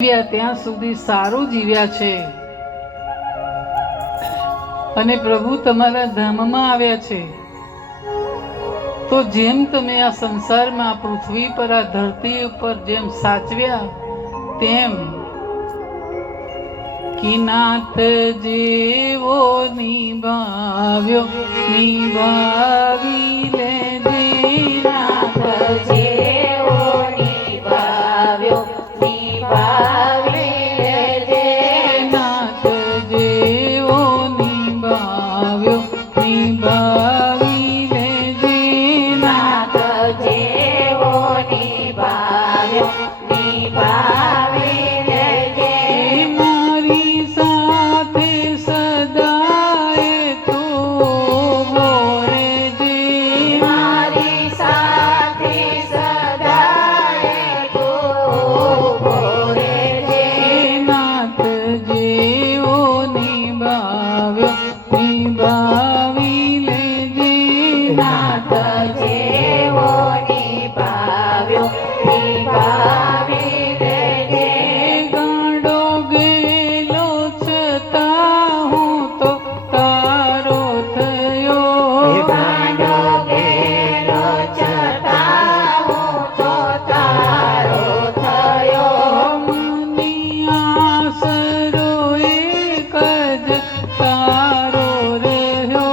ત્યાં સુધી સારું જીવ્યા છે અને પ્રભુ તમારા ધામમાં આવ્યા છે, તો જેમ તમે આ સંસારમાં પૃથ્વી પર આ ધરતી ઉપર જેમ સાચવ્યા તેમ કિનાથ જેવો નિભાવ્યો નિભાવી લેજે નાથ જેવો નિભાવ્યો નિભાવી લેજે નાથ જેવો નિભાવ્યો નિભાવી લેજે નાથ જેવો નિભાવ્યો નિભાવી લેજે મારી સાથે સદાય તું રહેજે મારી સાથે સદાય તું રહેજે નાથ જેવો નિભાવ્યો નિભાવી લેજે નાથ જેવો નિભાવ્યો નિભાવી લેજે ગાંડો ગેલો છતાં હું તો તારો થયો ગાંડો ગેલો છતાં હું તો તારો થયો મની આસરો એક જ તારો રહ્યો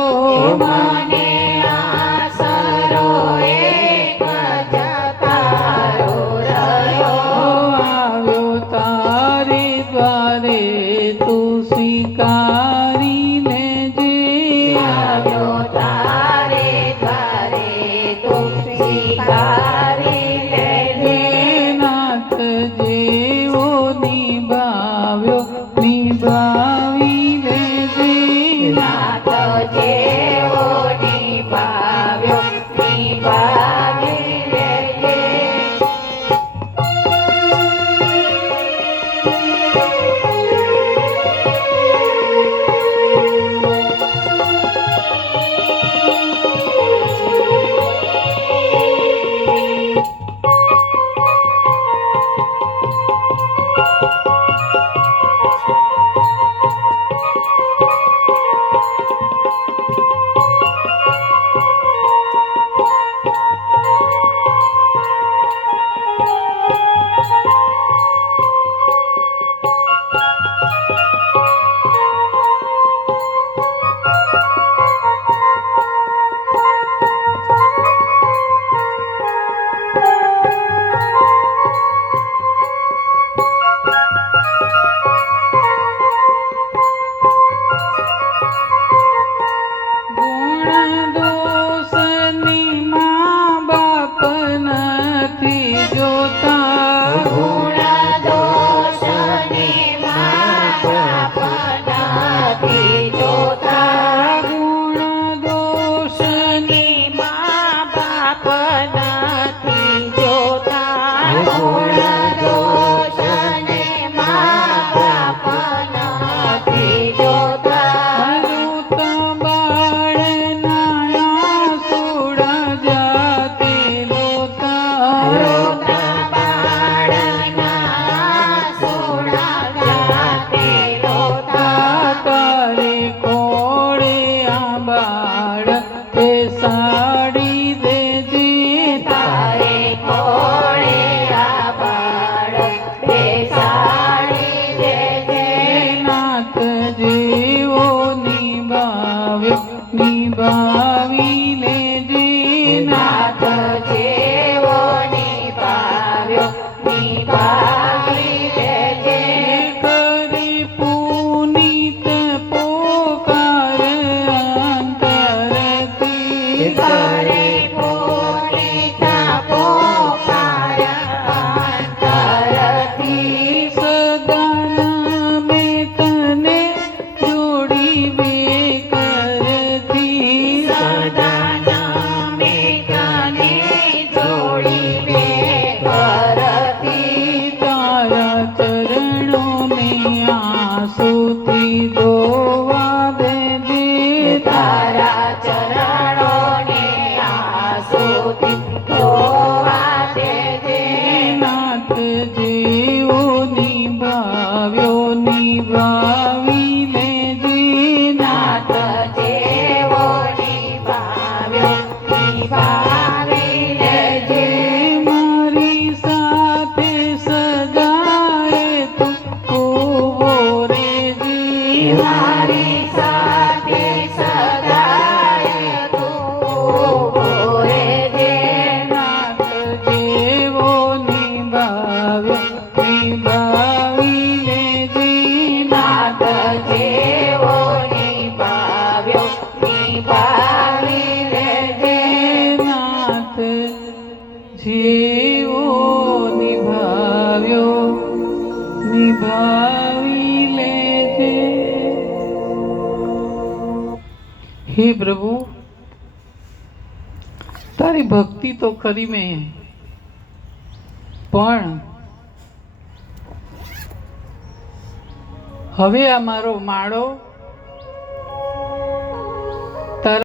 મને આસરો એક જ તારો રહ્યો આવ્યો તારે દ્વારે તું સ્વીકારી લેજે આવ્યો તારે દ્વારે તું સ્વીકારી લેજે નાથ જેવો નિભાવ્યો નિભાવી લેજે નાથ જેવો નિભાવ્યો નિભાવી લેજે નિભાવી લેજે. હે પ્રભુ, તારી ભક્તિ તો કરી મેં, પણ હવે આ મારો માળો